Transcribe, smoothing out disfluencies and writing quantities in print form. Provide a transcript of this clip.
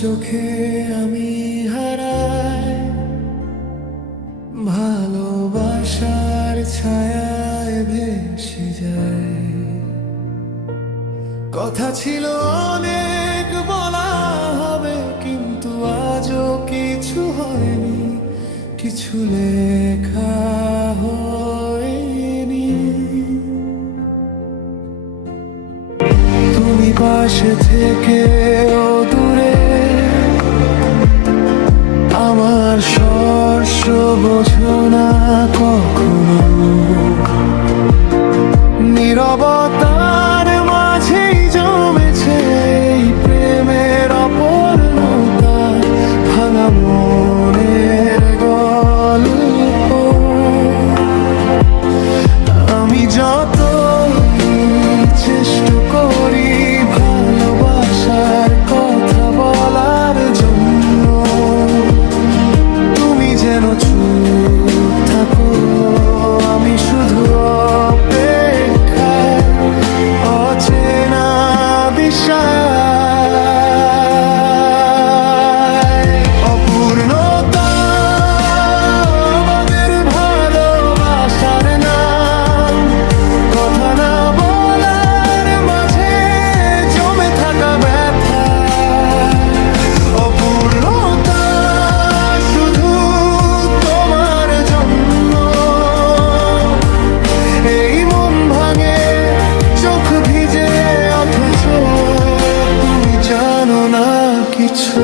চোখে আমি হারাই ভালোবাসার ছায়ায় ভেসে যায়। কথা ছিল অনেক বলা হবে, কিন্তু আজও কিছু হয়নি, কিছু লেখা হয়নি। তুমি পাশে থেকে দূরে আমার স্পর্শ বোঝো না কখনো। নীরবতার মাঝেই জমেছে এই প্রেমের অপূর্ণতা, ভাঙা মনের গল্প। আমি যত চেষ্টা করি ভালোবাসার কথা বলার জন্য, তুমি যেন চুপ থাকো। আমি শুধু অপেক্ষায়, অচেনা দিশায়। অপূর্ণতা আমাদের ভালোবাসার নাম, কথা না বলার মাঝে জমে থাকা ব্যথা। অপূর্ণতা শুধু তোমার জন্য, এই মন ভাঙে চোখ ভিজে, অথচ তুমি জানো না কিছু।